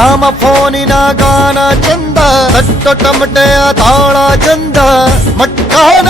drama ఫోనిన గాన చంద తట్టొట్టమటయ తాళ చంద మట్కాన